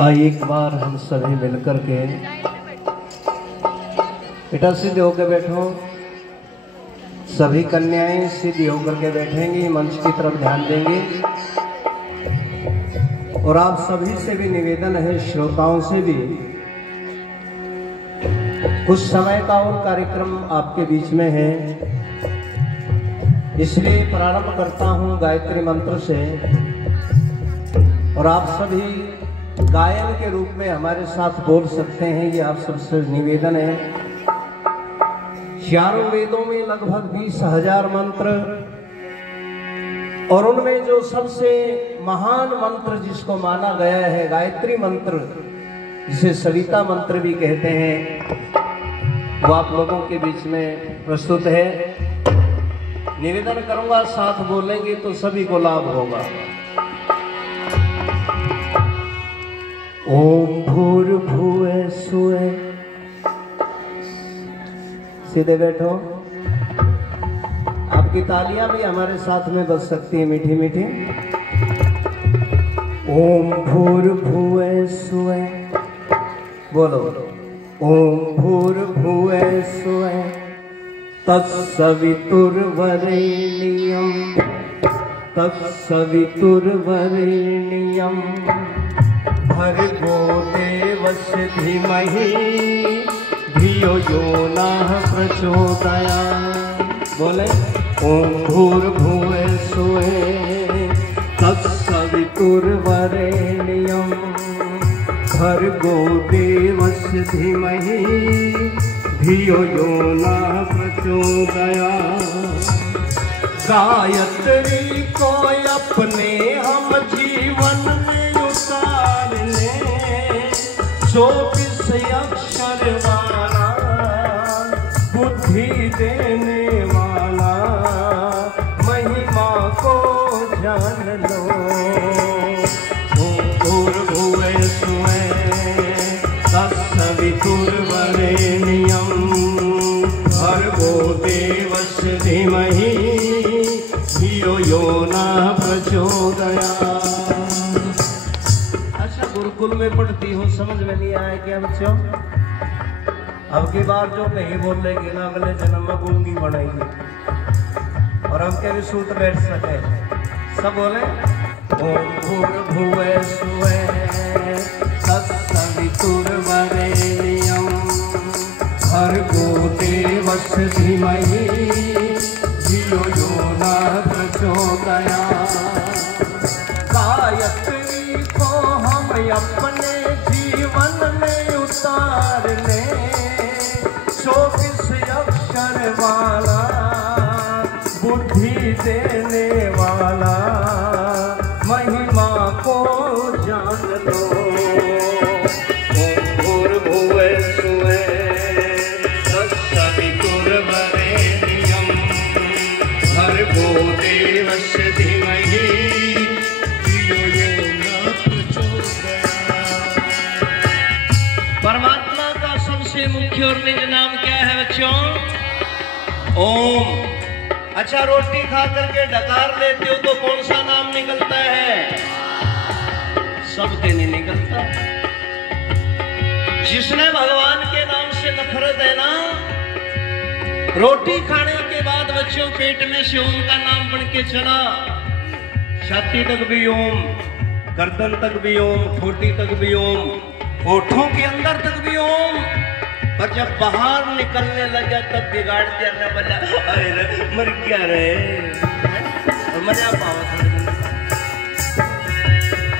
आइए एक बार हम सभी मिलकर के बेटा सीधे होकर बैठो। सभी कन्याएं सीधी होकर के बैठेंगी, मंच की तरफ ध्यान देंगी। और आप सभी से भी निवेदन है, श्रोताओं से भी, कुछ समय का और कार्यक्रम आपके बीच में है, इसलिए प्रारंभ करता हूं गायत्री मंत्र से। और आप सभी गायन के रूप में हमारे साथ बोल सकते हैं, ये आप सबसे निवेदन है। चारों वेदों में लगभग 20,000 मंत्र, और उनमें जो सबसे महान मंत्र जिसको माना गया है गायत्री मंत्र, जिसे सविता मंत्र भी कहते हैं, वो आप लोगों के बीच में प्रस्तुत है। निवेदन करूंगा, साथ बोलेंगे तो सभी को लाभ होगा। ओम भूर्भुवः स्वः, सीधे बैठो। आपकी तालियां भी हमारे साथ में बज सकती है, मीठी मीठी। ओम भूर्भुवः स्वः, बोलो। ओम भूर्भुवः स्वः तत्सवितुर्वरेण्यं भर्गो देवस्य धीमहि धियो यो नः प्रचोदयात्। बोले ओम भूर्भुवः स्वः तत्सवितुर्वरेण्यं भर्गो देवस्य धीमहि धियो यो नः प्रचोदयात्। गायत्री को अपने हम जीवन में उतार ले, 24 अक्षर वाला बुद्धि देने वाला, महिमा को जान लो। ओम भूर्भुवः स्वः तत्सवितुर्वरेण्यं भर्गो देवस्य धीमहि धियो यो नः प्रचोदयात्। अच्छा, गुरुकुल में पढ़ती हो, समझ में नहीं आया क्या बच्चों? अब की बार जो नहीं बोलेगी ना, अगले जन्म में गूंगी बनेगी। और हम के भी सूत बैठ सके, सब बोले। ओम भूर्भुवः स्वः तत्सवितुर्वरेण्यं भर्गो देवस्य धीमहि धियो यो नः प्रचोदयात्। गायत्री को हम अपने जीवन में उतार ले, 24 अक्षर वाला बुद्धि देने वाला, महिमा को जान लो। ओम भूर्भुवः स्वः तत्सवितुर्वरेण्यं भर्गो देवस्य धीमहि धियो यो नः प्रचोदयात्। परमात्मा का सबसे मुख्य और निज नाम क्या है बच्चों? ओम। अच्छा, रोटी खा करके डकार लेते हो तो कौन सा नाम निकलता है? सबके नहीं निकलता। जिसने भगवान के नाम से नफरत है ना, रोटी खाने के बाद बच्चों पेट में से ओम का नाम बन के चला। छाती तक भी ओम, गर्दन तक भी ओम, ठोटी तक भी ओम, होठों के अंदर तक भी ओम। पर जब बाहर निकलने लगा तब बिगाड़ दिया न बजा। अरे मर क्या रहे, और मजा पाओ।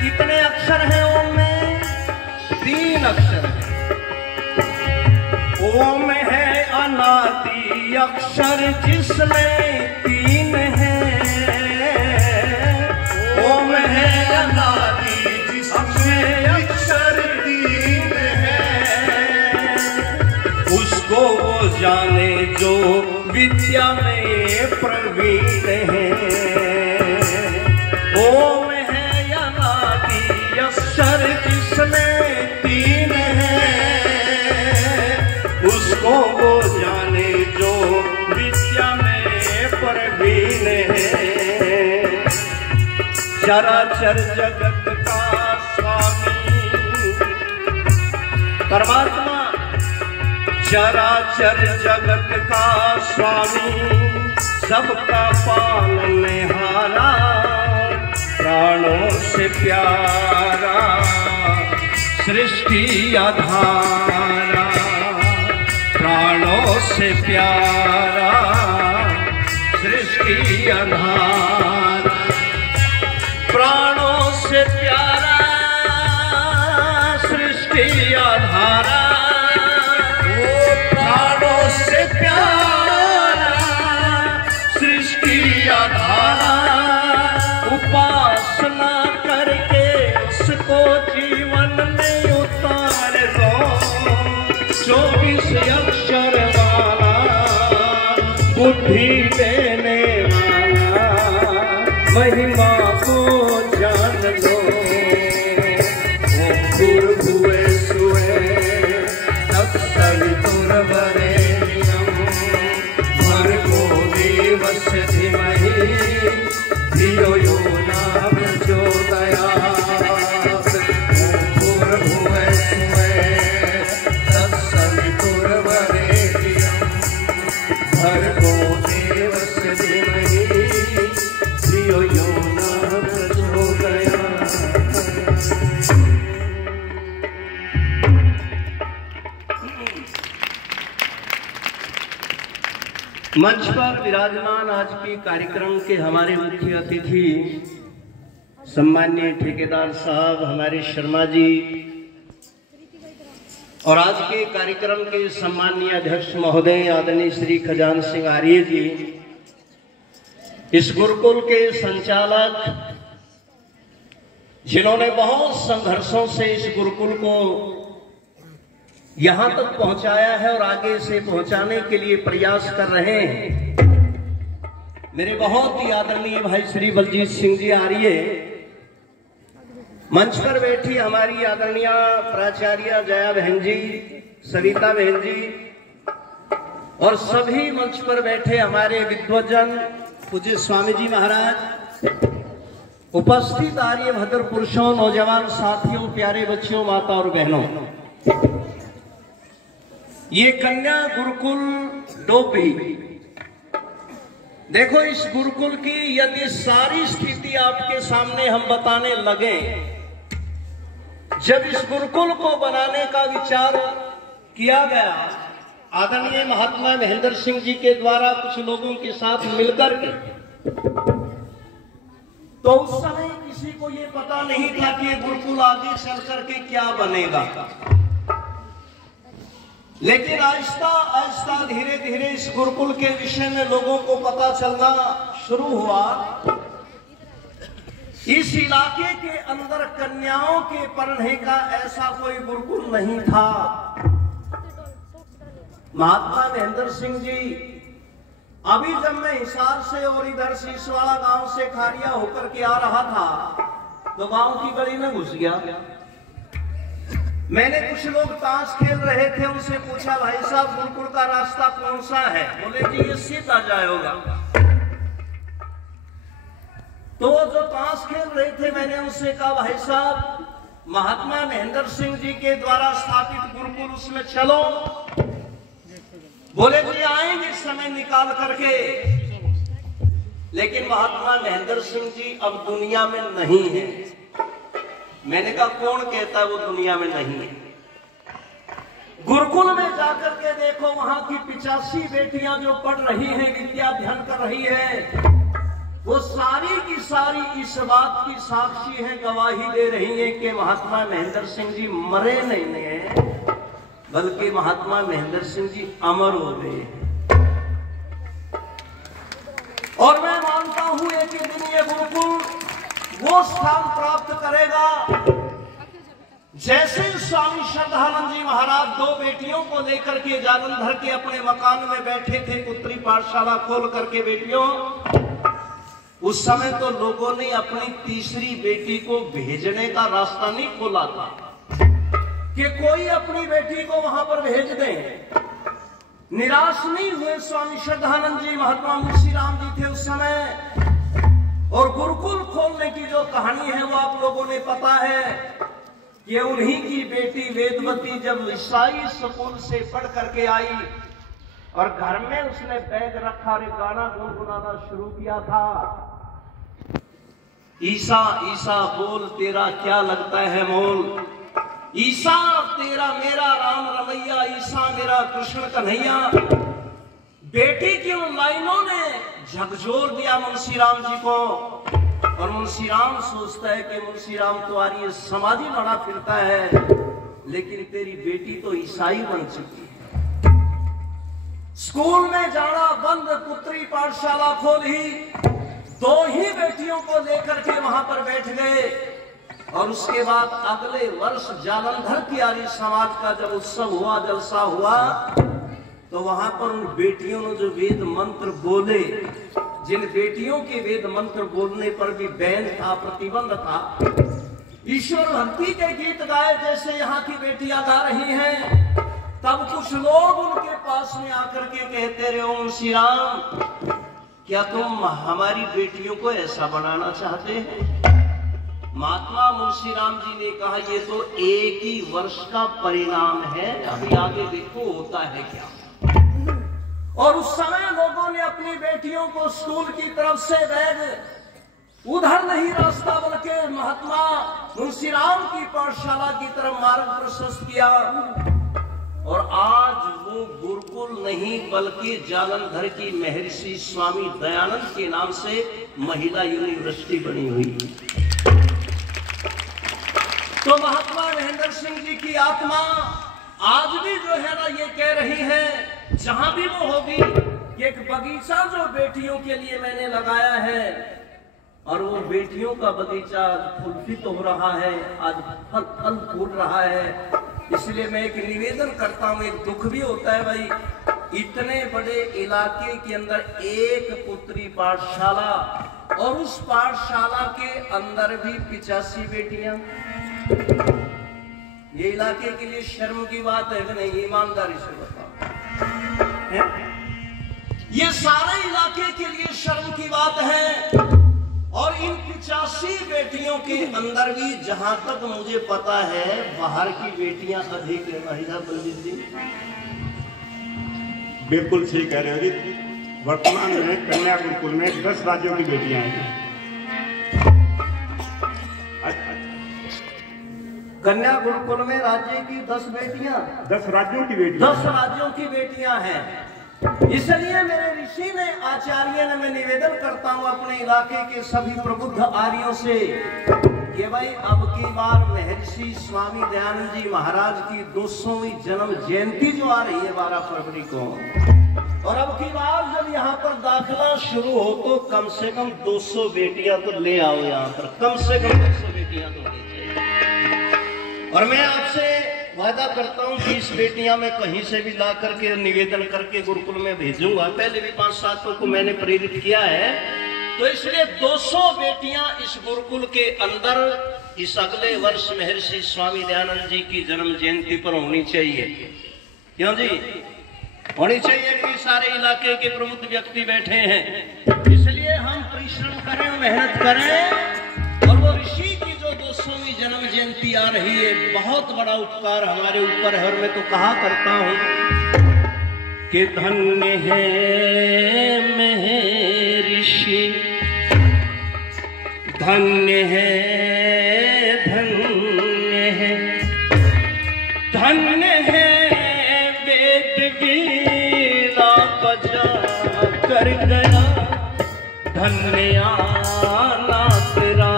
कितने अक्षर हैं ओम में? 3 अक्षर हैं। ओम है अनादि अक्षर जिसमें 3 है। ओम है अनादि जिसमें अक्षर 3 है। उसको वो जाने जो विद्या में प्रवीण है। ओम है अनादि अक्षर जिसमें 3 है। उसको वो जाने जो विद्या में प्रवीण है। चराचर जगत का स्वामी परमात्मा चराचर जगत का स्वामी, सबका पालनहारा, प्राणों से प्यारा, सृष्टि आधारा, प्राणों से प्यारा, सृष्टि आधारा, प्राणों से प्यारा, सृष्टि आधारा, प्राणों से प्यारा, सृष्टि आधारा, उपासना करके उसको जीवन में उतार दो, 24 अक्षर वाला, बुद्धि देने वाला, महिमा को जान लो। ओम भूर्भुवः स्वः तत्सवितुर्वरेण्यं भर्गो देवस्य धीमहि धियो यो न प्रचोदयात्। ओम भूर्भुवः स्वः तत्सवितुर्वरेण्यं भर्गो देवस्य धीमहि धियो यो न प्रचोदयात्। मंच पर विराजमान आज के कार्यक्रम के हमारे मुख्य अतिथि सम्माननीय ठेकेदार साहब हमारे शर्मा जी, और आज के कार्यक्रम के सम्माननीय अध्यक्ष महोदय आदरणीय श्री खजान सिंह आर्य जी, इस गुरुकुल के संचालक जिन्होंने बहुत संघर्षों से इस गुरुकुल को यहां तक पहुंचाया है और आगे से पहुंचाने के लिए प्रयास कर रहे हैं, मेरे बहुत ही आदरणीय भाई श्री बलजीत सिंह जी आर्य, मंच पर बैठी हमारी आदरणीय प्राचार्य जया बहन जी, सविता बहन जी, और सभी मंच पर बैठे हमारे विद्वजन पूज्य स्वामी जी महाराज, उपस्थित आर्य भद्र पुरुषों, नौजवान साथियों, प्यारे बच्चों, माता और बहनों, ये कन्या गुरुकुल डोभी, देखो इस गुरुकुल की यदि सारी स्थिति आपके सामने हम बताने लगे, जब इस गुरुकुल को बनाने का विचार किया गया आदरणीय महात्मा महेंद्र सिंह जी के द्वारा कुछ लोगों के साथ मिलकर के, तो उस समय किसी को ये पता नहीं था कि ये गुरुकुल आगे चल करके क्या बनेगा, लेकिन आहिस्ता आहिस्ता धीरे धीरे इस गुरुकुल के विषय में लोगों को पता चलना शुरू हुआ। इस इलाके के अंदर कन्याओं के पढ़ने का ऐसा कोई गुरुकुल नहीं था। महात्मा महेंद्र सिंह जी, अभी जब मैं हिसार से और इधर शीशवाड़ा गांव से खारिया होकर के आ रहा था, तो गांव की गली में घुस गया। मैंने कुछ लोग ताश खेल रहे थे, उनसे पूछा भाई साहब गुरुकुल का रास्ता कौन सा है? बोले जी ये सीधा जाएगा। तो जो ताश खेल रहे थे, मैंने उनसे कहा भाई साहब महात्मा महेंद्र सिंह जी के द्वारा स्थापित गुरुकुल उसमें चलो। बोले जी आएंगे समय निकाल करके, लेकिन महात्मा महेंद्र सिंह जी अब दुनिया में नहीं है। मैंने कहा कौन कहता है वो दुनिया में नहीं है? गुरुकुल में जाकर के देखो, वहां की 85 बेटियां जो पढ़ रही हैं, विद्या अध्ययन कर रही हैं, वो सारी की सारी इस बात की साक्षी हैं, गवाही दे रही हैं कि महात्मा महेंद्र सिंह जी मरे नहीं हैं, बल्कि महात्मा महेंद्र सिंह जी अमर हो गए हैं। और मैं मानता हूं एक दिन ये गुरुकुल वो स्थान प्राप्त करेगा जैसे स्वामी श्रद्धानंद जी महाराज 2 बेटियों को लेकर के जालंधर के अपने मकान में बैठे थे, पुत्री पाठशाला खोल करके बेटियों, उस समय तो लोगों ने अपनी तीसरी बेटी को भेजने का रास्ता नहीं खोला था कि कोई अपनी बेटी को वहां पर भेज दे। निराश नहीं हुए स्वामी श्रद्धानंद जी, महात्मा मुंशी राम जी थे उस समय, और गुरुकुल खोलने की जो कहानी है वो आप लोगों ने पता है। कि उन्हीं की बेटी वेदवती जब ईसाई स्कूल से पढ़ करके आई और घर में उसने बैग रखा और गाना गुनगुनाना शुरू किया था, ईसा ईसा बोल तेरा क्या लगता है मोल, ईसा तेरा मेरा राम रमैया, ईसा मेरा कृष्ण कन्हैया। बेटी की उन लाइनों ने झकझोर दिया मुंशी राम जी को, और मुंशी राम सोचता है कि मुंशी राम तो आर्य समाधि बना फिरता है, लेकिन तेरी बेटी तो ईसाई बन चुकी है। स्कूल में जाना बंद, पुत्री पाठशाला खोली, 2 ही बेटियों को लेकर के वहां पर बैठ गए। और उसके बाद अगले वर्ष जालंधर की आर्य समाज का जब उत्सव हुआ, जलसा हुआ, तो वहां पर उन बेटियों ने जो वेद मंत्र बोले, जिन बेटियों के वेद मंत्र बोलने पर भी बैन था, प्रतिबंध था, ईश्वर भक्ति के गीत गाए जैसे यहाँ की बेटियां गा रही हैं, तब कुछ लोग उनके पास में आकर के कहते रहे, ओम श्री राम क्या तुम हमारी बेटियों को ऐसा बनाना चाहते हैं? महात्मा मुंशी राम जी ने कहा, ये तो एक ही वर्ष का परिणाम है, अभी आगे देखो होता है क्या। और उस समय लोगों ने अपनी बेटियों को स्कूल की तरफ से बैग उधर नहीं रास्ता बल्कि महात्मा मुंशी राम की पाठशाला की तरफ मार्ग प्रशस्त किया। और आज वो गुरुकुल नहीं बल्कि जालंधर की महर्षि स्वामी दयानंद के नाम से महिला यूनिवर्सिटी बनी हुई। तो महात्मा महेंद्र सिंह जी की आत्मा आज भी जो है ना ये कह रही है, जहां भी वो होगी, एक बगीचा जो बेटियों के लिए मैंने लगाया है, और वो बेटियों का बगीचा आज फुलफित हो रहा है, आज फल फूल रहा है। इसलिए मैं एक निवेदन करता हूं, एक दुख भी होता है भाई, इतने बड़े इलाके के अंदर एक पुत्री पाठशाला, और उस पाठशाला के अंदर भी 85 बेटियां। ये इलाके के लिए शर्म की बात है कि नहीं? ईमानदारी से बताओ, ये सारे इलाके के लिए शर्म की बात है। और इन 85 बेटियों के अंदर भी जहां तक मुझे पता है बाहर की बेटियां अधिक है। महिला पंडित जी बिल्कुल सही कह रहे हो जी। वर्तमान में कन्या गुरुकुल में 10 राज्यों की बेटियां हैं। कन्या गुरुकुल में राज्य की 10 बेटियां, 10 राज्यों की बेटियां, 10 राज्यों की बेटियां हैं। इसलिए मेरे ऋषि ने, आचार्य ने, मैं निवेदन करता हूं अपने इलाके के सभी प्रबुद्ध आर्यों से कि भाई अब की बार महर्षि स्वामी दयानंद जी महाराज की 200वीं जन्म जयंती जो आ रही है 12 फरवरी को, और अब की बार जब यहाँ पर दाखिला शुरू हो तो कम से कम 200 बेटियां तो ले आओ यहाँ पर, कम से कम 200 बेटियां तो ले जाए। और मैं आपसे वादा करता हूँ 20 बेटियां मैं कहीं से भी ला करके निवेदन करके गुरुकुल में भेजूंगा। पहले भी 5-7 को मैंने प्रेरित किया है, तो इसलिए 200 बेटियां इस गुरुकुल के अंदर इस अगले वर्ष महर्षि स्वामी दयानंद जी की जन्म जयंती पर होनी चाहिए। क्यों जी? होनी चाहिए कि सारे इलाके के प्रमुख व्यक्ति बैठे हैं, इसलिए हम परिश्रम करें, मेहनत करें। और वो ऋषि की जो 200वीं जन्म जयंती आ रही है, बहुत बड़ा उपकार हमारे ऊपर है। और मैं तो कहा करता हूं कि धन्य है महर्षि, धन्य है, धन्य है, धन्य है वेद वीणा बजा कर गया, धन्य आना तेरा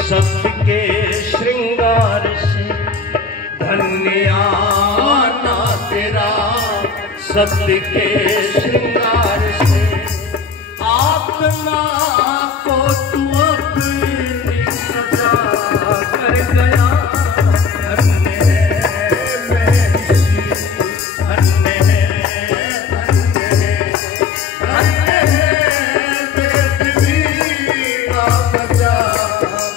सत्य के श्रृंगार से, धन्य आना तेरा सत्य के श्रृंगार से, आत्मा को तू अपनी सजा कर गया। धन्य है महर्षि, धन्य है, धन्य है, धन्य है वेद वीणा बजा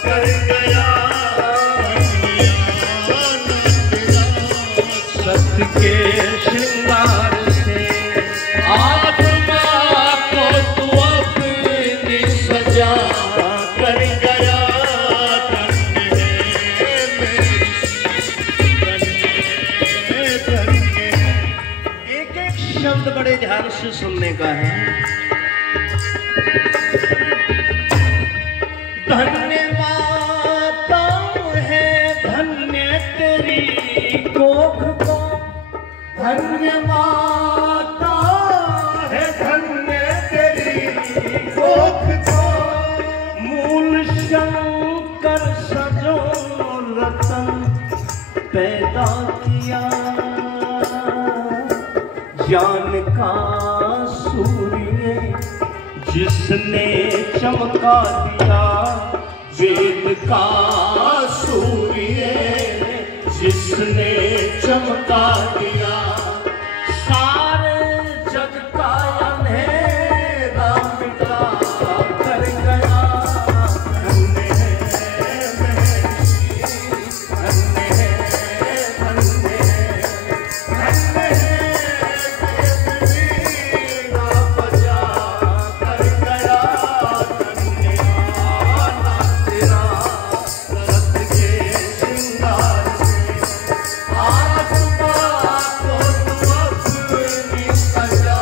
कर गया, सत्य के श्रृंगार से, आत्मा को तू अपनी सजा कर गया। धन्य है से सुनने का है। धन्य माता है धन्य तेरी कोख को, धन्य माता है धन्य तेरी कोख को, मूल शंकर सजो रतन पैदा किया, ज्ञान का सूर्य जिसने चमका दिया, वेद का सूर्य जिसने चमका दिया, सारे जग का अंधेरा मिटा कर गया। धन्य है महर्षि, धन्य है, धन्य है, धन्य है देववीरा बजा कर गया। धन्य आना तेरा रथ के श्रृंगार से, आत्मा को तू अपनी सजा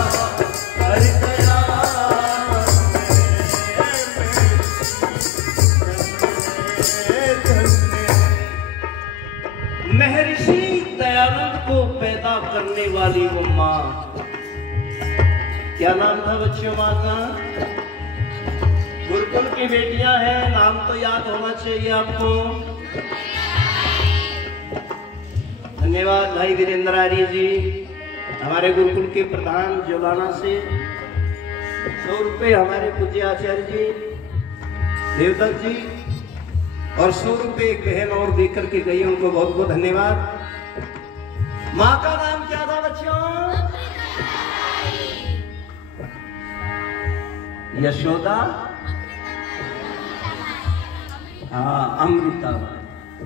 कर गया। महर्षि दयानंद को पैदा करने वाली वो माँ, क्या नाम था बच्चों माँ का? गुरुकुल की बेटियां हैं, नाम तो याद होना चाहिए आपको। धन्यवाद भाई वीरेंद्र आर्य जी, हमारे गुरुकुल के प्रधान जोलाना से। 100 रुपये हमारे पूज्य आचार्य जी देवदत्त जी, और 100 रुपये एक बहन और देकर के गई, उनको बहुत बहुत धन्यवाद। माँ का नाम क्या था बच्चों? यशोदा, हाँ अमृता,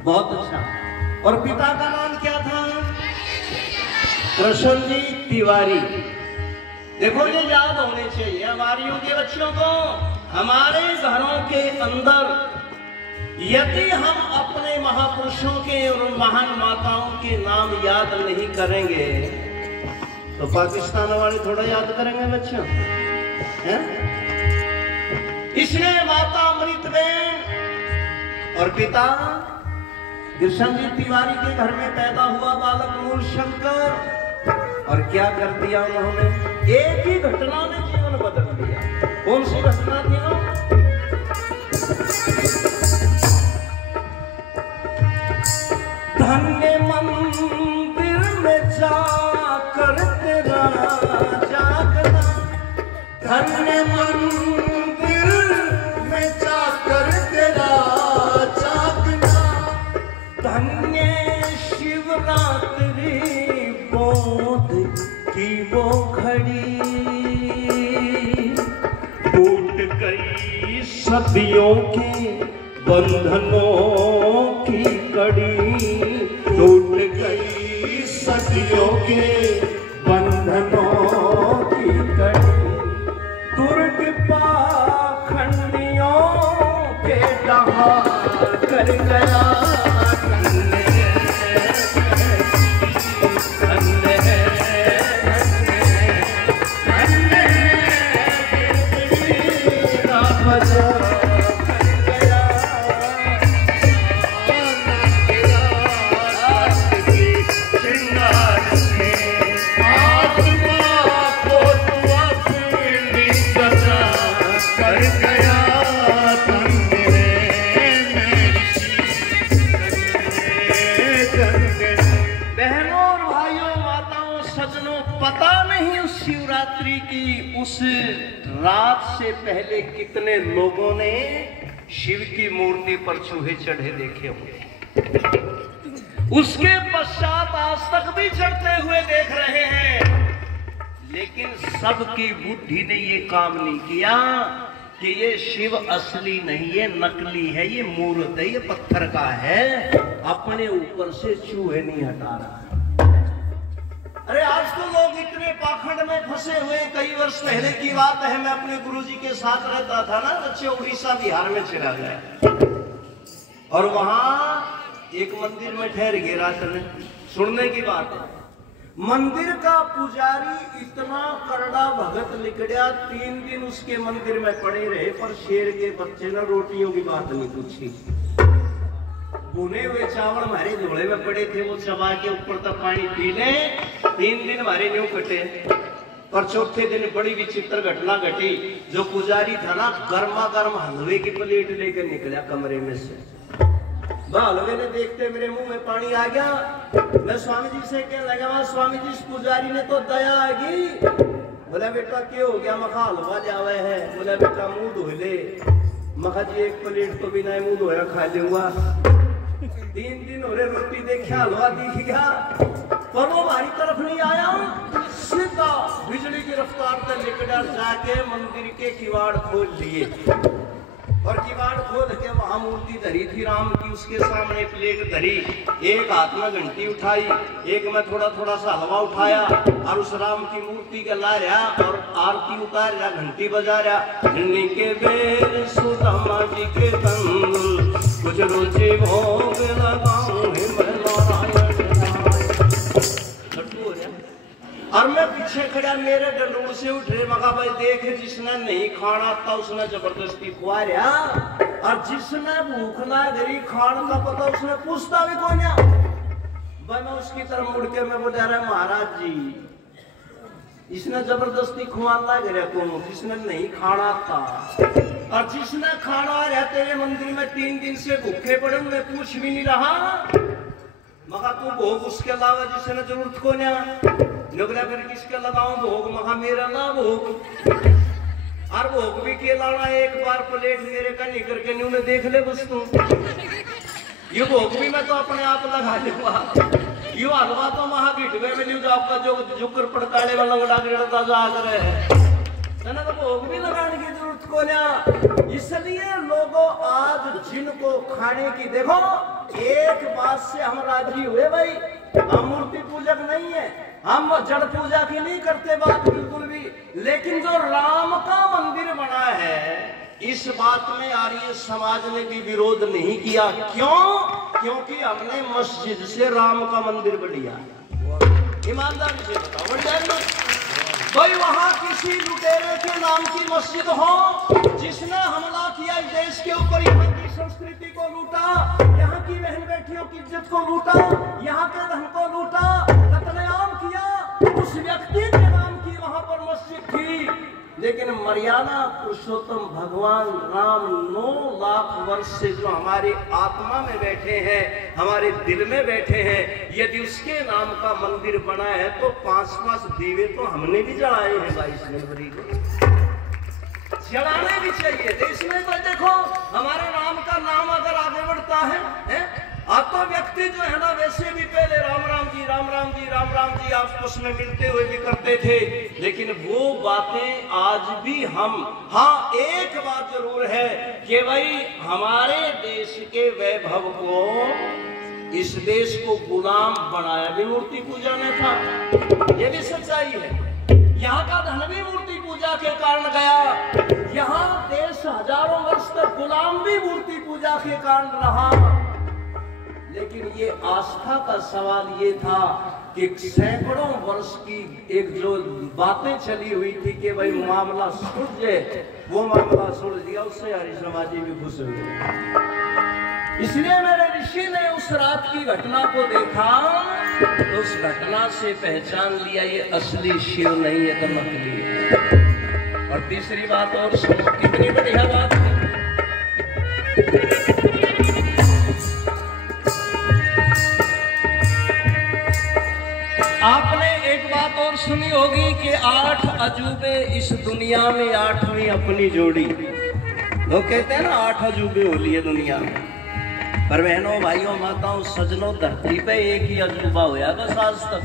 बहुत अच्छा। और पिता का नाम क्या था? कृष्ण जी तिवारी। देखो ये याद होने चाहिए हमारी के बच्चों को। हमारे घरों के अंदर यदि हम अपने महापुरुषों के और महान माताओं के नाम याद नहीं करेंगे तो पाकिस्तान वाले थोड़ा याद करेंगे बच्चों, हैं? इसलिए माता अमृतबेन और पिता कृष्ण जी तिवारी के घर में पैदा हुआ बालक मूल शंकर। और क्या कर दिया उन्होंने? एक ही घटना ने जीवन बदल दिया। कौन सी घटना थी वो? धन्य मंदिर में जाकर तेरा जागना, धन्य मंदिर में जाकर तेरा जागना, धन्य शिवरात्रि बोध की वो घड़ी, टूट गई सदियों के बंधनों की कड़ी, टूट गई सदियों के बंधनों की कड़ी, दुर्ग पाखंडियों के डहा कर गया। शिवरात्रि की उस रात से पहले कितने लोगों ने शिव की मूर्ति पर चूहे चढ़े देखे होंगे, उसके पश्चात आज तक भी चढ़ते हुए देख रहे हैं। लेकिन सबकी बुद्धि ने ये काम नहीं किया कि ये शिव असली नहीं है, नकली है, ये मूर्त है, ये पत्थर का है, अपने ऊपर से चूहे नहीं हटा रहा। अरे आज तो लोग इतने पाखंड में फंसे हुए। कई वर्ष पहले की बात है, मैं अपने गुरुजी के साथ रहता था ना, बच्चे उड़ीसा बिहार में चला गया और वहां एक मंदिर में ठहर गए रात में। सुनने की बात है, मंदिर का पुजारी इतना करड़ा भगत लिकड़िया, 3 दिन उसके मंदिर में पड़े रहे, पर शेर के बच्चे ने रोटियों की बात नहीं पूछी। भुने हुए चावल हमारे झोले में पड़े थे, वो चबा के ऊपर तक पानी पी ले। 3 दिन हमारे न्यू कटे, पर चौथे दिन बड़ी विचित्र घटना घटी। जो पुजारी था ना, गर्मा गर्म हलवे की प्लेट लेकर निकला कमरे में से। हलवे ने देखते मेरे मुंह में पानी आ गया। मैं स्वामी जी से कहने लगा, स्वामी जी इस पुजारी ने तो दया आगी। बोला बेटा क्या हो गया? मखा हलवा जावे है। बोला बेटा मुंह धो ले। मखा जी 1 प्लेट तो बिना मुंह धोया खा लूंगा। 3 दिन हो रहे, रोटी देखा हलवा दिख गया, पर वो हमारी तरफ नहीं आया। सीधा बिजली की रफ्तार से लेकर जाके मंदिर के किवाड़ खोल लिए, और किवाड़ खोल के वहां मूर्ति धरी थी राम की, उसके सामने प्लेट धरी। एक हाथ में घंटी उठाई, एक में थोड़ा थोड़ा सा हलवा उठाया, और उस राम की मूर्ति के ला रहा और आरती उतार रहा, घंटी बजा रहा। के बेर सुदामा जी के तंदुल कुछ रुचि भोग लगाऊं और मैं पीछे खड़ा, मेरे डंडूर से उठ रहे। मगा भाई देख, जिसने नहीं खाना था उसने जबरदस्ती खुआ रहा, और जिसने भूख ना गरी खान का पता उसने पूछता भी कौन है। भाई मैं उसकी तरफ मुड़ के मैं बोल रहा, महाराज जी इसने जबरदस्ती खुआता गया को, जिसने नहीं खाना था, और जिसने खाना आ रहा तेरे मंदिर में 3 दिन से भूखे पड़े, मैं पूछ भी नहीं रहा। मगा तू भोग उसके अलावा जिसने जरूरत को ना नगरा कर किसके लगाऊं भोग? महा मेरा ना भोग, और भोग भी के लाना। एक बार प्लेट मेरे का निकर के न्यू ने देख ले बस तू, ये भोग भी मैं तो अपने आप लगा लूंगा। यू हलवा तो महा गिटवे में न्यू आपका जो जुकर पड़ताड़े वाला लंगड़ा गिरता जा कर ना, तो भोग भी लगाने की जरूरत को ना। इसलिए लोगों आज जिनको खाने की, देखो एक बात से हम राजी हुए भाई, हम मूर्ति पूजक नहीं है, हम जड़ पूजा की नहीं करते बात बिल्कुल भी, लेकिन जो राम का मंदिर बना है इस बात में आर्य समाज ने भी विरोध नहीं किया। क्यों? क्योंकि हमने मस्जिद से राम का मंदिर बढ़िया। ईमानदारी से बताओ, बढ़िया भाई वहां किसी लुटेरे के नाम की मस्जिद हो जिसने हमला किया इस देश के ऊपर, यहाँ की संस्कृति को लूटा, यहाँ की बहन बेटियों की इज्जत को लूटा, यहाँ के धन को लूटा, कत्लेआम किया, उस व्यक्ति के नाम की वहां पर मस्जिद थी। लेकिन मर्यादा पुरुषोत्तम भगवान राम 9 लाख वर्ष से जो हमारे आत्मा में बैठे हैं, हमारे दिल में बैठे हैं, यदि उसके नाम का मंदिर बना है तो 5-5 दीवे तो हमने भी जलाए हैं 22 जनवरी को, जलाने भी चाहिए। देश में तो देखो हमारे नाम का नाम अगर आगे बढ़ता है अब तो व्यक्ति जो है ना वैसे भी पहले राम राम जी राम राम जी राम राम जी आपस में मिलते हुए भी करते थे, लेकिन वो बातें आज भी हम, हाँ एक बात जरूर है कि भाई हमारे देश के वैभव को, इस देश को गुलाम बनाया भी मूर्ति पूजा ने था, ये भी सच्चाई है। यहाँ का धन भी मूर्ति पूजा के कारण गया, यहाँ देश हजारों वर्ष तक गुलाम भी मूर्ति पूजा के कारण रहा। लेकिन ये आस्था का सवाल ये था कि सैकड़ों वर्ष की एक जो बातें चली हुई थी कि भाई मामला सुलझ जाए, वो मामला सुलझ गया, उससे हरी समाजी भी खुश हुए। इसलिए मेरे ऋषि ने उस रात की घटना को देखा, उस घटना से पहचान लिया ये असली शिव नहीं है तो नकली है। और तीसरी बात और सुनो, कितनी बढ़िया बात है। आपने एक बात और सुनी होगी कि 8 अजूबे इस दुनिया में, 8वीं अपनी जोड़ी। लोग कहते हैं ना 8 अजूबे हो लिए दुनिया में, पर बहनों भाइयों माताओं सजनों धरती पे एक ही अजूबा हुआ बस आज तक।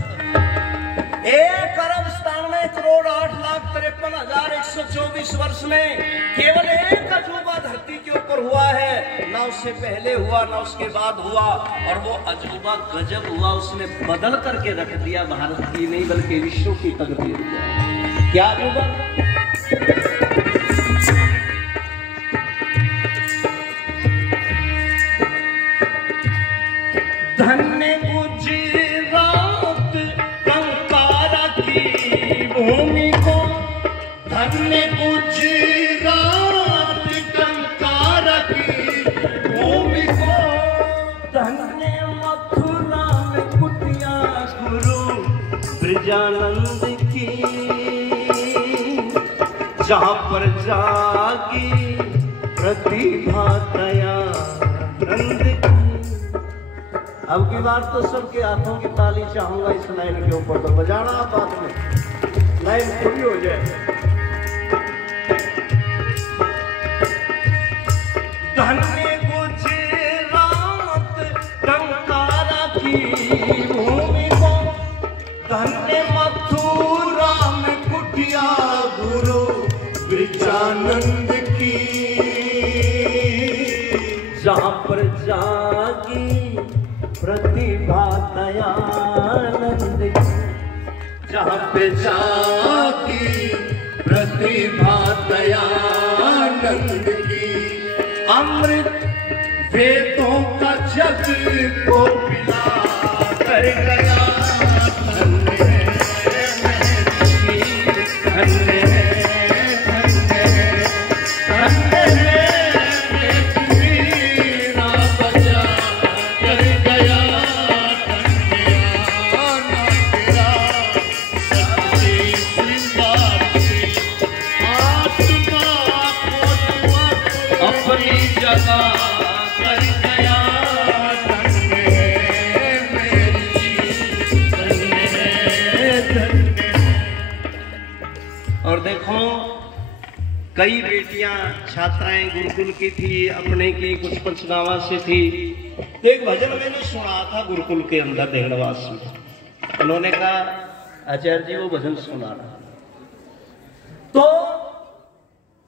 1 अरब 97 करोड़ 8,53,124 वर्ष में केवल एक अजूबा धरती के ऊपर हुआ है, ना उससे पहले हुआ ना उसके बाद हुआ, और वो अजूबा गजब हुआ, उसने बदल करके रख दिया भारत की नहीं बल्कि विश्व की तकदीर। क्या अजूबा? धन्य गुजरात जहां पर जागी प्रतिभा दयानंद की। अब की बार तो सबके हाथों की ताली चाहूंगा इस लाइन के ऊपर, तो बजाना आप बाद में, लाइन पूरी हो जाए। धन्य गुजरात टंकारा की भूमि को, धन्य मथुरा में कुटिया गुरु ब्रजानंद की। जहां पर जागी प्रतिभा दयानंद की, जहां पे जागी प्रतिभा दयानंद की। अमृत वेदों का जग को पिला कर गया, धन्य है महर्षि, धन्य है, धन्य है, धन्य है मेरा बचा कर गया, धन्य आना तेरा सच्चे श्रृंगार से आत्मा को अपनी जगह कर गया, धन्य है मेरी, धन्य है, धन्य है। और देखो कई बेटियां छात्राएं गुरुकुल की थी, अपने की कुछ पंचगावा से थी। तो एक भजन मैंने सुना था गुरुकुल के अंदर देहड़वास में, उन्होंने कहा आचार्य जी वो भजन सुना रहा, तो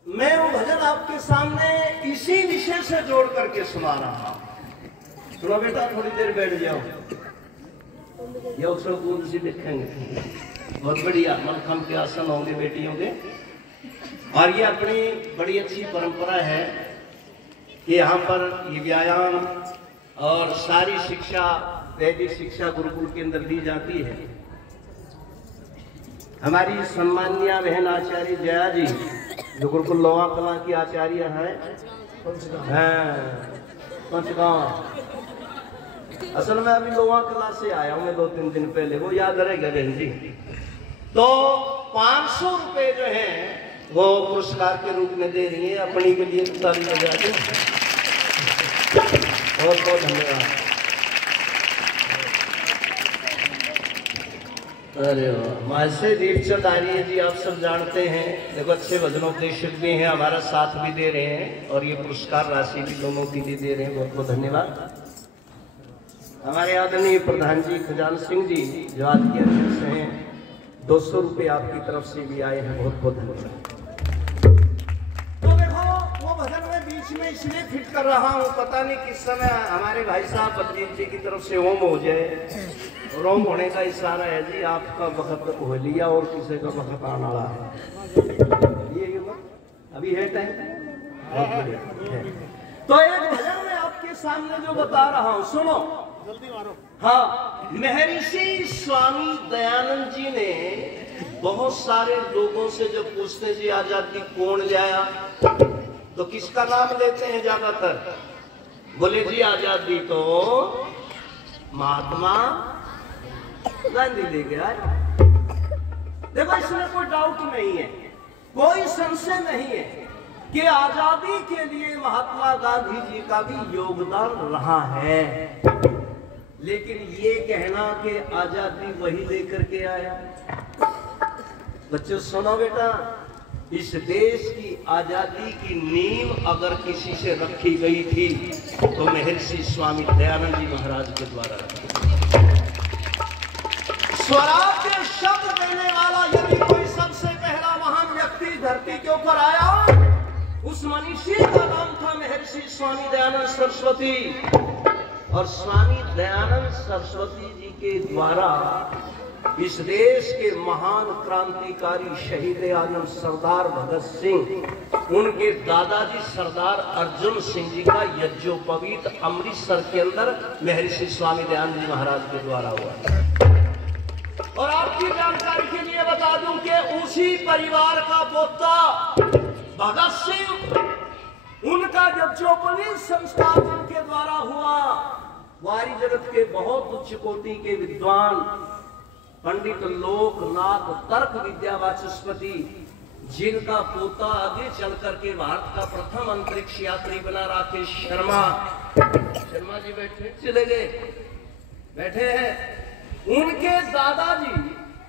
मैं वो भजन आपके सामने इसी विषय से जोड़ करके सुना रहा हूं। सुनो बेटा, थोड़ी देर बैठ जाओ, ये उसको कूद से देखेंगे, बहुत बढ़िया मलखम के आसन होंगे बेटियों के। और ये अपनी बड़ी अच्छी परंपरा है कि यहाँ पर ये व्यायाम और सारी शिक्षा, वैदिक शिक्षा गुरुकुल के अंदर दी जाती है। हमारी सम्मान्य बहन आचार्य जया जी जो गुरुकुल लोहा कला की आचार्य है, पंचगांव, असल में अभी लोहा कला से आया हूँ मैं 2-3 दिन पहले, वो याद रहेगा बहन जी। तो 500 रुपए जो है वो पुरस्कार के रूप में दे रही है, अपनी के लिए ताली बजा के बहुत बहुत धन्यवाद। अरे मासे दीपचंद आर्य जी आप सब जानते हैं, देखो अच्छे भजनोपदेशक भी हैं, हमारा साथ भी दे रहे हैं और ये पुरस्कार राशि भी दोनों के लिए दे रहे हैं, बहुत बहुत धन्यवाद। हमारे आदरणीय प्रधान जी खजान सिंह जी जो आज के अध्यक्ष हैं, 200 रुपये आपकी तरफ से भी आए हैं, बहुत बहुत धन्यवाद। तो देखो वो भजन में बीच में इसलिए फिट कर रहा हूँ, पता नहीं किस समय हमारे भाई साहब बलजीत जी की तरफ से ओम हो जाए, और ओम होने का इशारा है जी, आपका वक्त हो लिया और किसी का वक्त आने वाला है, ये अभी है टाइम, बहुत बढ़िया है। तो एक भजन में आपके सामने जो बता रहा हूँ सुनो, जल्दी मारो। हाँ, महर्षि स्वामी दयानंद जी ने बहुत सारे लोगों से जब पूछते जी आजादी कौन लाया, तो किसका नाम लेते हैं ज्यादातर, बोले जी आजादी तो महात्मा गांधी ले गया। देखो इसमें कोई डाउट नहीं है, कोई संशय नहीं है कि आजादी के लिए महात्मा गांधी जी का भी योगदान रहा है, लेकिन ये कहना कि आजादी वही लेकर के आया, बच्चों सुनो बेटा, इस देश की आजादी की नींव अगर किसी से रखी गई थी तो महर्षि स्वामी दयानंद जी महाराज के द्वारा रखी। स्वराज्य शब्द देने वाला यदि कोई सबसे पहला महान व्यक्ति धरती के ऊपर आया, उस मनीषी का नाम था महर्षि स्वामी दयानंद सरस्वती। और स्वामी दयानंद सरस्वती जी के द्वारा इस देश के महान क्रांतिकारी शहीद आजम सरदार भगत सिंह, उनके दादाजी सरदार अर्जुन सिंह जी का यज्ञोपवीत अमृतसर के अंदर महर्षि स्वामी दयानंद जी महाराज के द्वारा हुआ। और आपकी जानकारी के लिए बता दूं कि उसी परिवार का पोता भगत सिंह, उनका यज्ञोपवीत संस्कार जिनके द्वारा हुआ, वारी जगत के बहुत उच्च कोटि के विद्वान पंडित लोकनाथ तर्क विद्या वाचस्पति जिनका पोता आगे चल करके भारत का प्रथम अंतरिक्ष यात्री बना राकेश शर्मा। शर्मा जी बैठे, चले गए, बैठे हैं। उनके दादाजी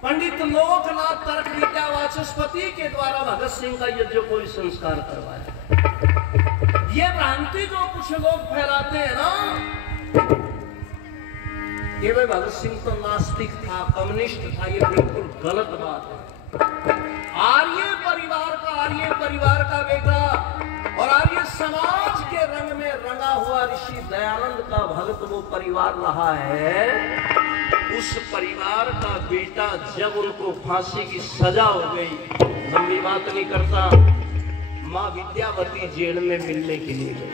पंडित लोकनाथ तर्क विद्या वाचस्पति के द्वारा भगत सिंह का यज्ञोपवीत संस्कार करवाया। ये भ्रांति जो कुछ लोग फैलाते हैं ना कि भाई भगत सिंह तो नास्तिक था, कम्युनिस्ट था, ये बिल्कुल गलत बात है। आर्य परिवार का बेटा और आर्य समाज के रंग में रंगा हुआ ऋषि दयानंद का भगत वो परिवार रहा है। उस परिवार का बेटा जब उनको फांसी की सजा हो गई, लंबी बात नहीं करता, मां विद्यावती जेल में मिलने के लिए गई।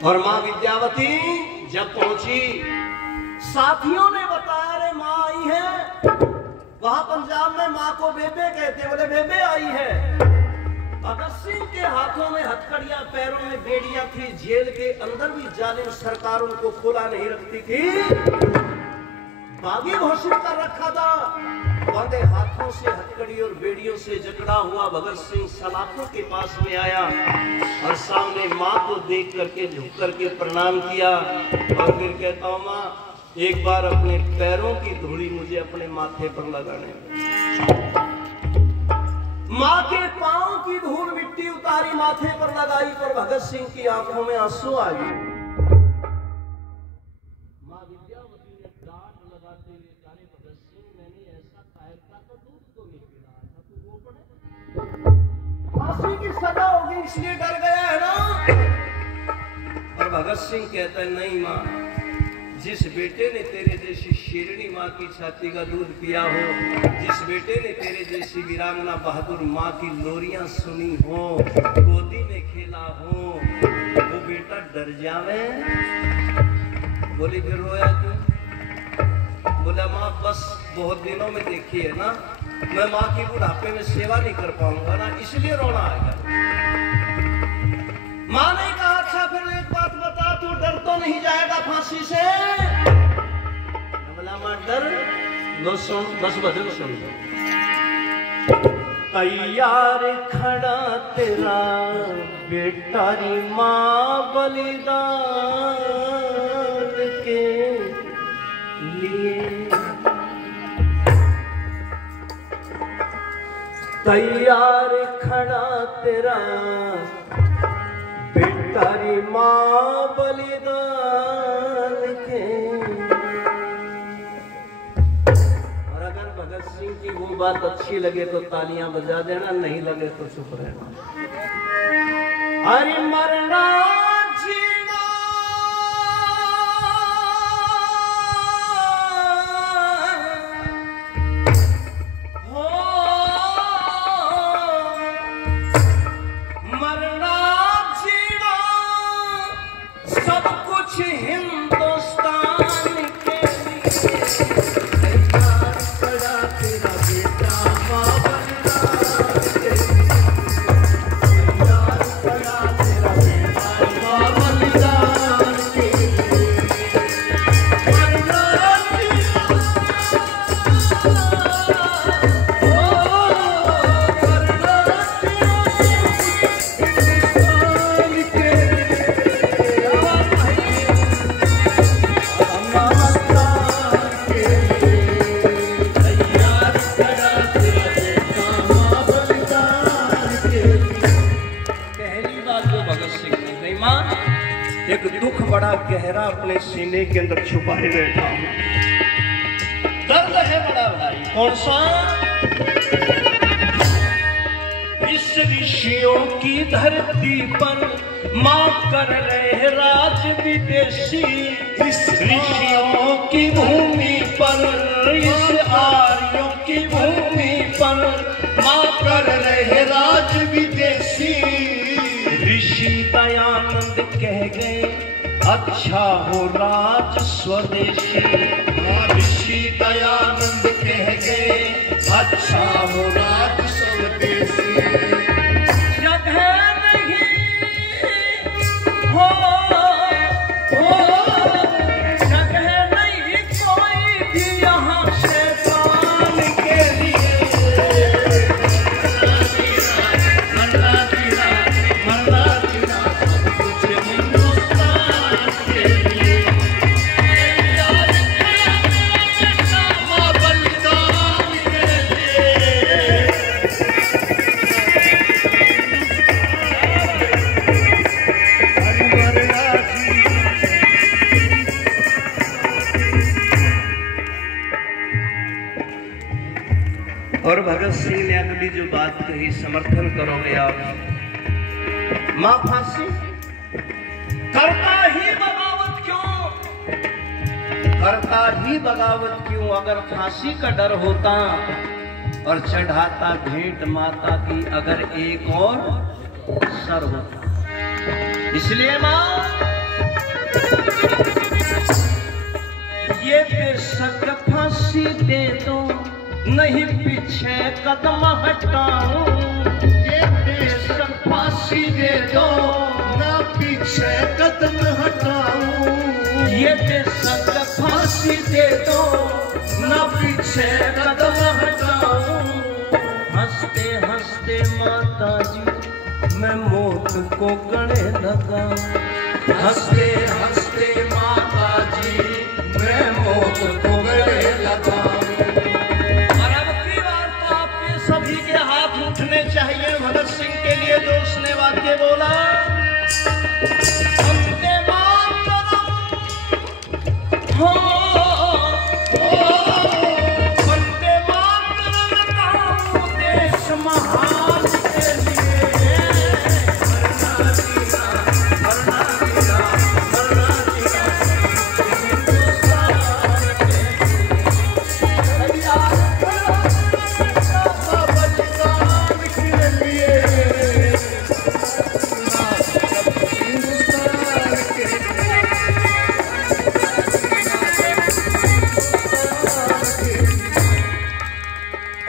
और मां विद्यावती जब पहुंची, साथियों ने बताया रे मां आई है। वहां पंजाब में मां को बेबे कहते, बोले बेबे आई है। भगत सिंह के हाथों में हथकड़ियां, पैरों में बेड़ियां थी। जेल के अंदर भी जालिम सरकार उनको खोला नहीं रखती थी, बागी घोषित कर रखा था। बंदे हाथों से हथकड़ी और बेड़ियों से जकड़ा हुआ भगत सिंह सलाखों के पास में आया और सामने मां को देख करके झुक करके प्रणाम किया और फिर कहता हूं मां, एक बार अपने पैरों की धूली मुझे अपने माथे पर लगाने। मां के पांव की धूल मिट्टी उतारी, माथे पर लगाई, पर भगत सिंह की आंखों में आंसू आ गए। मां विद्यावती ने डांट लगाते हुए कहा, भगत सिंह मैंने ऐसा कायरता का दूध तो नहीं पिलाया था, तू रो पड़े, फांसी की सजा होगी इसलिए डर गया है ना। और भगत सिंह कहता है नहीं मां, जिस बेटे ने तेरे जैसी शेरनी माँ की छाती का दूध पिया हो, जिस बेटे ने तेरे जैसी वीरांगना बहादुर माँ की लोरियां सुनी हो, गोदी में खेला हो, वो बेटा डर जावे। बोली फिर रोया क्यों? बोला माँ बस बहुत दिनों में देखी है ना, मैं माँ की बुढ़ापे में सेवा नहीं कर पाऊंगा ना, इसलिए रोना आएगा। माँ ने कहा अच्छा फिर एक बात बता, तू डर तो नहीं जाएगा फांसी से? बोला मां डर, लो सुन, बस भजन सुन लो। तैयार खड़ा तेरा बेटा री मां बलिदान के लिए, तैयार खड़ा तेरा बेटारी मां बलिदान के। और अगर भगत सिंह की वो बात अच्छी लगे तो तालियां बजा देना, नहीं लगे तो चुप रहना। अरे मरना जीना हो, मरना सब कुछ हिंदुस्तान के लिए, तैयार खड़ा तेरा बेटा मां बलिदान के लिए, तैयार खड़ा तेरा बेटा मां बलिदान के लिए। एक दुख बड़ा गहरा अपने सीने के अंदर छुपाए बैठा हूं, दर्द है बड़ा भाई। कौन सा? इस ऋषियों की धरती पर मां कर रहे राज विदेशी, इस ऋषियों की भूमि पर, इस आर्यों की भूमि पर मां कर रहे राज विदेशी। ऋषि दयानंद कह गए अच्छा हो राज स्वदेशी, ऋषि दयानंद कह गए अच्छा हो राज स्वदेशी। जगह नहीं हो जगह नहीं कोई भी यहाँ शैतान के लिए, अगली जो बात कही समर्थन करोगे आप। मां फांसी करता ही बगावत क्यों, करता ही बगावत क्यों? अगर फांसी का डर होता और चढ़ाता भेंट माता की अगर एक और सर होता। इसलिए मां ये बेशक फांसी दे दो, नहीं पीछे कदम हटाऊं। ये बेशक फांसी दे दो, ना पीछे कदम हटाऊं। ये बेशक फांसी दे दो, ना पीछे कदम हटाऊं। हंसते हंसते माता जी मैं मौत को गले लगा। हंसते हंसते माता जी मैं मौत को गले लगा। और अब की बार तो आपके सभी के हाथ उठने चाहिए भगत सिंह के लिए जो उसने वाक्य बोला। वंदे मातरम हो, वंदे मातरम गाऊं देश महान के लिए। मरना जीना, मरना जीना,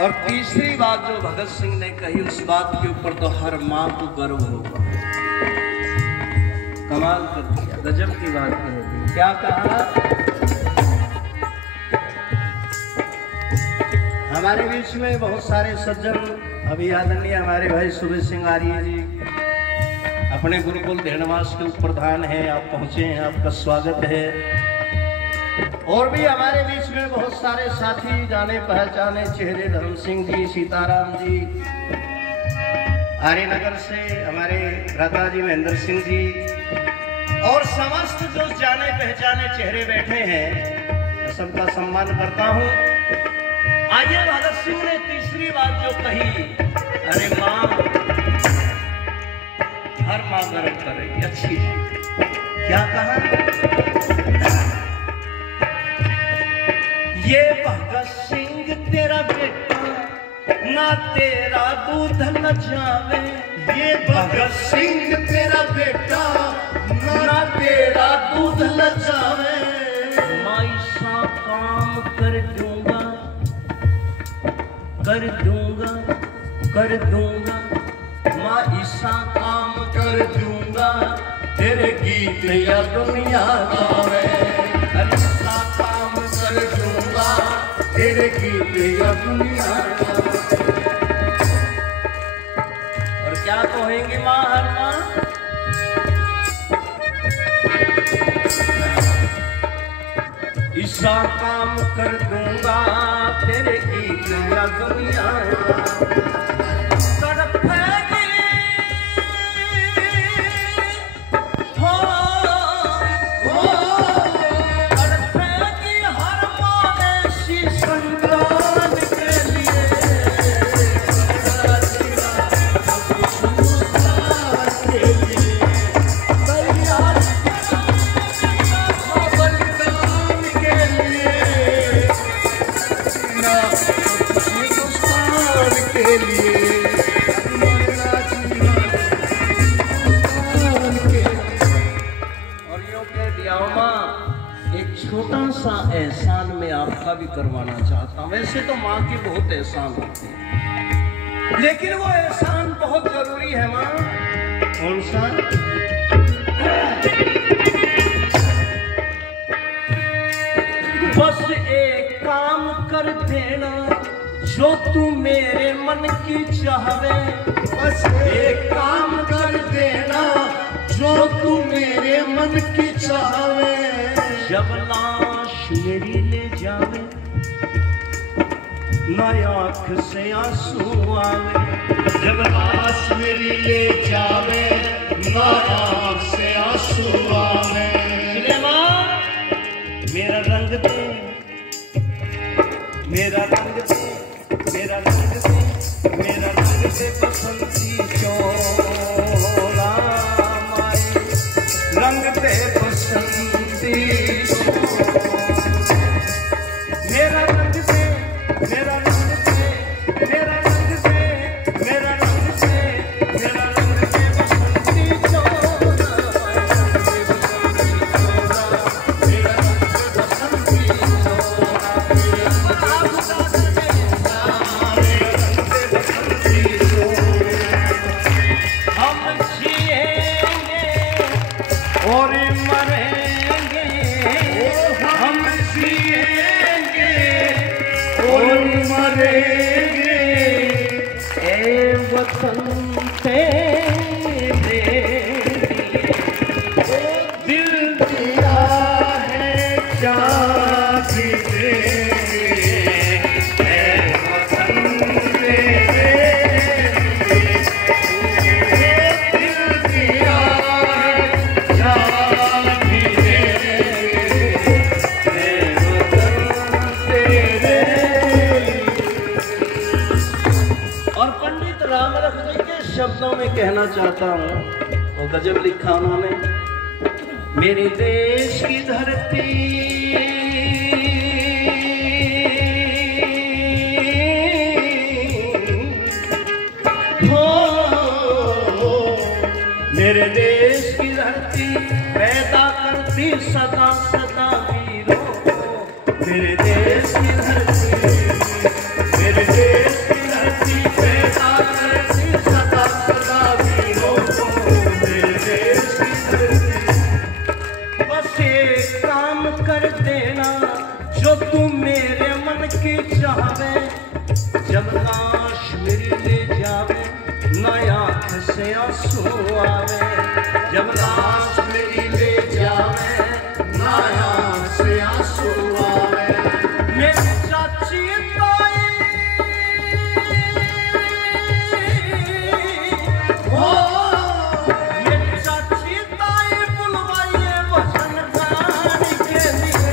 और तीसरी बात जो भगत सिंह ने कही उस बात के ऊपर तो हर मां को गर्व होगा। कमाल कर दिया, गजब की बात कह दी। क्या कहा? हमारे बीच में बहुत सारे सज्जन, अभी आदरणीय हमारे भाई सुबह सिंह आर्य जी अपने गुरुकुल धेनवास के प्रधान हैं, आप पहुंचे हैं, आपका स्वागत है। और भी हमारे बीच में बहुत सारे साथी जाने पहचाने चेहरे, धर्म सिंह जी, सीताराम जी, आर्यनगर से हमारे भ्राता जी महेंद्र सिंह जी और समस्त जो जाने पहचाने चेहरे बैठे हैं, मैं सबका सम्मान करता हूं। आइए, भगत सिंह ने तीसरी बात जो कही, अरे मां, हर मां गर्व करेगी, अच्छी क्या कहा? ये भगत सिंह तेरा बेटा ना तेरा दूध न जावे। ये भगत सिंह तेरा बेटा ना तेरा दूध न जावे। मैं सा काम कर दूंगा, कर दूंगा, कर दूंगा, मैं ऐसा काम कर दूंगा तेरे गीत या दुनिया गावे। ऐसा काम कर दूंगा तेरे गीत या दुनिया गावे। और क्या कहेंगे मां, हर मां? ऐसा काम कर दूंगा तेरे गीत या दुनिया तड़पेगी, हो तड़पेगी हर मां ऐसी संतान के लिए। एक छोटा सा एहसान मैं आपका भी करवाना चाहता हूं। वैसे तो माँ के बहुत एहसान होते हैं, लेकिन वो एहसान बहुत जरूरी है माँ। कौन सा? बस एक काम कर देना जो तू मेरे मन की चाहवे। बस एक काम कर देना जो तू मेरे मन की चाहवे। जब लाश मेरी ले जावे ना आँख से आंसू आवे। जब लाश मेरी ले जावे ना आँख से आंसू आवे। मेरा रंग दे, मेरा रंग दे, मेरा रंग दे, मेरा कहना चाहता हूँ, वो गजब लिखा उन्होंने। मेरे देश की धरती हो, मेरे देश की धरती पैदा करती सदा सदा वीरों को। मेरे देश की धरती, मेरे देश की धरती पैदा करती सदा सदा वीरों को। मेरे देश की धरती, बस एक काम कर देना जो तू मेरे मन की चाहे। जब लाश मेरी ले जावे ना आँख से आंसू आवे। जब लाश मेरी ले जावे ना आँख से आंसू आवे। मेरी चाची ताई हो, मेरी चाची ताई बुलवाइए वचन गाने के लिए।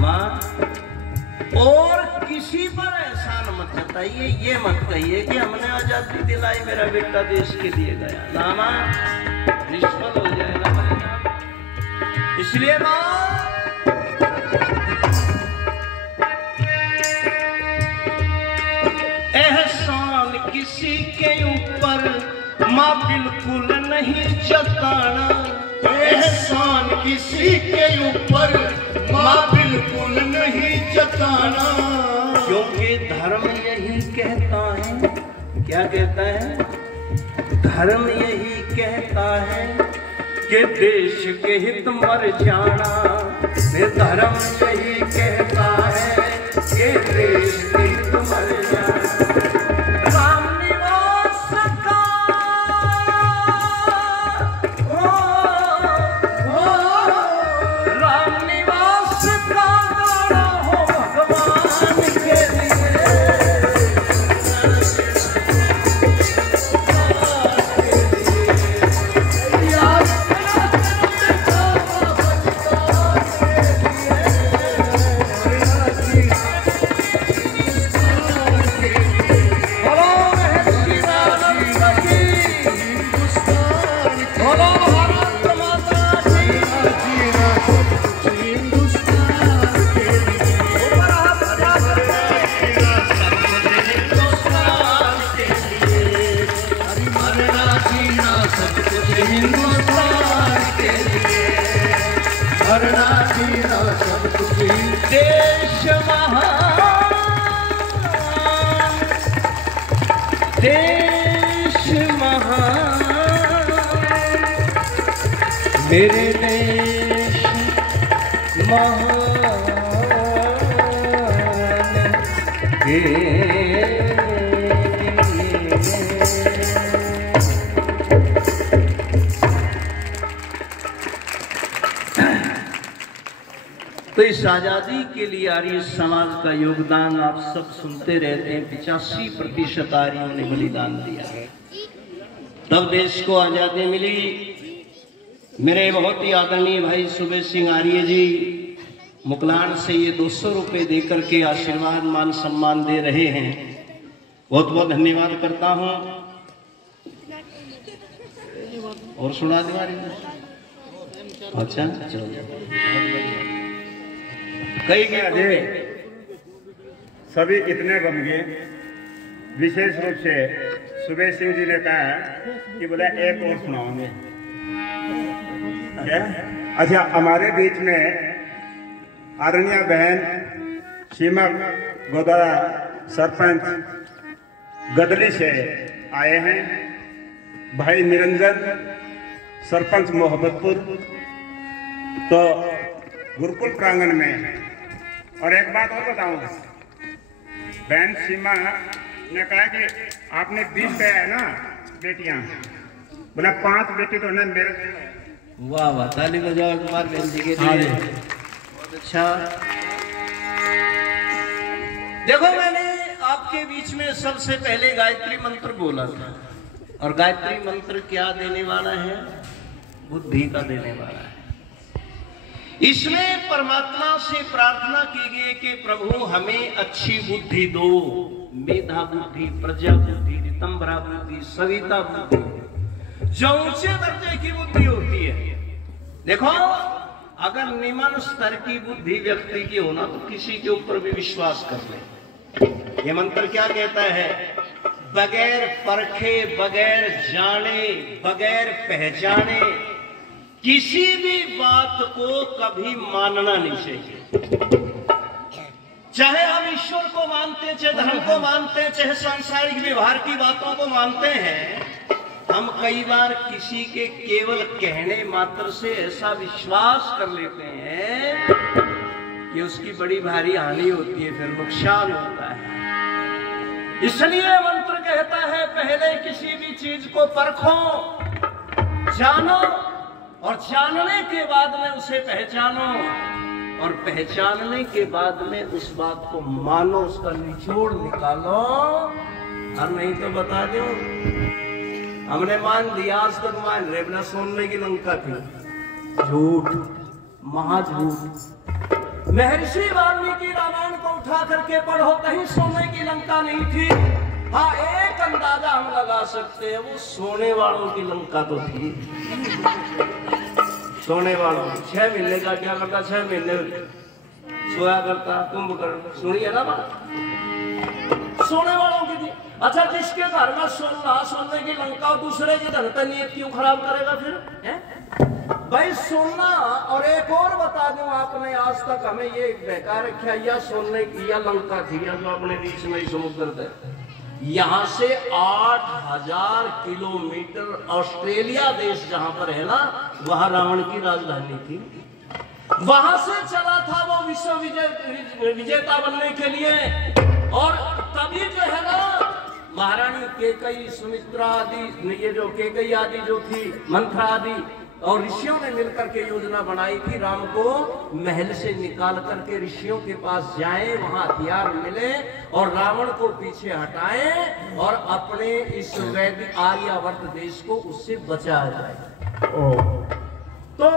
माँ, और किसी पर एहसान मत जताइए, ये मत कहिए कि हमने आजादी दिलाई, मेरा बेटा देश के लिए गया। ना माँ, निष्फल हो जाएगा परिणाम। इसलिए माँ, एहसान किसी के ऊपर माँ बिल्कुल नहीं जताना। एहसान किसी के ऊपर माँ बिल्कुल नहीं जताना। क्योंकि धर्म यही कहता है, क्या कहता है? धर्म यही कहता है कि देश के हित मर जाना। धर्म यही कहता है कि देश के हित मर जाना। देश महान, देश महान, मेरे देश महान के तो इस आजादी के लिए आर्य समाज का योगदान आप सब सुनते रहते हैं। 85% आर्यों ने बलिदान दिया है, तब देश को आजादी मिली। मेरे बहुत ही आदरणीय भाई सुबेश सिंह आर्य जी मुकलान से ये 200 रुपये देकर के आशीर्वाद मान सम्मान दे रहे हैं। बहुत बहुत धन्यवाद करता हूँ। और सुना दे, अच्छा चलो कई सभी इतने गम गए। विशेष रूप से सुबेश सिंह जी ने कहा कि बोला एक और सुनाओगे क्या? अच्छा, हमारे बीच में आदरणीय बहन सीमा गोदारा सरपंच गदली से आए हैं, भाई निरंजन सरपंच मोहब्बतपुर, तो गुरुकुल प्रांगण में। और एक बात और बताऊं, बहन सीमा ने कहा कि आपने 20 पे है ना बेटियां, बोला 5 बेटी तो ना मेरे। वाह वाह, ताली बजाओ कुमार बहन जी के लिए। अच्छा, देखो मैंने आपके बीच में सबसे पहले गायत्री मंत्र बोला था, और गायत्री मंत्र क्या देने वाला है? बुद्धि का देने वाला है। इसमें परमात्मा से प्रार्थना की गई कि प्रभु हमें अच्छी बुद्धि दो, मेधा बुद्धि, प्रजा बुद्धि, रितंबरा बुद्धि, सविता बुद्धि, जो ऊंचे दर्जे की बुद्धि होती है। देखो, अगर निम्न स्तर की बुद्धि व्यक्ति की होना तो किसी के ऊपर भी विश्वास कर ले। ये मंत्र क्या कहता है? बगैर परखे, बगैर जाने, बगैर पहचाने किसी भी बात को कभी मानना नहीं चाहिए। चाहे हम ईश्वर को मानते, चाहे धर्म को मानते, चाहे सांसारिक व्यवहार की बातों को मानते हैं, हम कई बार किसी के केवल कहने मात्र से ऐसा विश्वास कर लेते हैं कि उसकी बड़ी भारी हानि होती है, फिर नुकसान होता है। इसलिए मंत्र कहता है पहले किसी भी चीज को परखो, जानो, और जानने के बाद में उसे पहचानो, और पहचानने के बाद में उस बात को मानो, उसका निचोड़ निकालो। और नहीं तो बता दो, हमने मान लिया, आज तक मान रहे, बिना सोने की लंका थी। झूठ, महाझूठ। महर्षि वाल्मीकि रामायण को उठा करके पढ़ो, कहीं सोने की लंका नहीं थी। हाँ, एक अंदाजा हम लगा सकते हैं, वो सोने वालों की लंका तो थी। सोने वालों 6 महीने का क्या करता? 6 महीने सोया करता, कुंभकर्ण, सुनिए ना बात, सोने वालों की थी। अच्छा, जिसके घर में सोने की लंका, दूसरे की धन का नीयत क्यों खराब करेगा फिर? भाई सोना। और एक और बता दूं, आपने आज तक हमें ये बहका रखा, या सोने की या लंका थी, या जो अपने बीच में समुद्र थे, यहाँ से 8000 किलोमीटर ऑस्ट्रेलिया देश जहां पर है ना, वहां रावण की राजधानी थी। वहां से चला था वो विश्व विजेता बनने के लिए। और तभी जो है ना, महारानी केकई, सुमित्रा आदि, ये जो केकई आदि जो थी, मंथरा आदि, और ऋषियों ने मिलकर के योजना बनाई कि राम को महल से निकाल करके ऋषियों के पास जाएं, वहां हथियार मिले और रावण को पीछे हटाएं और अपने इस वैदिक आर्यावर्त देश को उससे बचाया जाए। तो